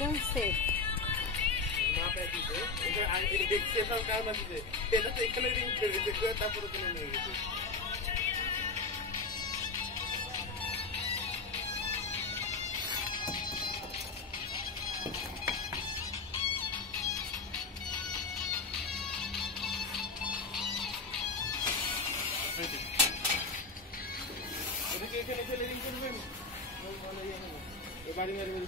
একদম সেফ। বাড়ি বাড়ি বাড়ি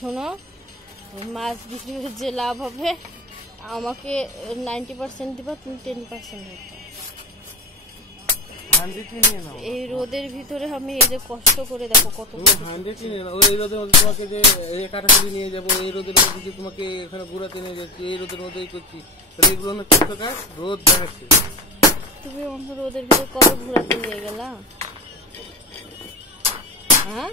শোনো, মাছ বিক্রি করে যে লাভ হবে আমাকে 90% দিবা, তুমি 10% এই রোদের ভিতরে আমি এই যে কষ্ট করে দেখো কত 100 নিয়ে নাও। ওই রোদের মধ্যে তোমাকে যে কাটাকাটি নিয়ে যাবো, এই রোদের মধ্যে যে তোমাকে এখানে ঘুরাতে নিয়ে যাচ্ছি, এই রোদের মধ্যেই করছি, তাহলে এগুলো অনেক কষ্ট কাজ, রোদ দেখাচ্ছে। তুমি অন্য রোদের ভিতরে কত ঘুরাতে নিয়ে গেলা? হ্যাঁ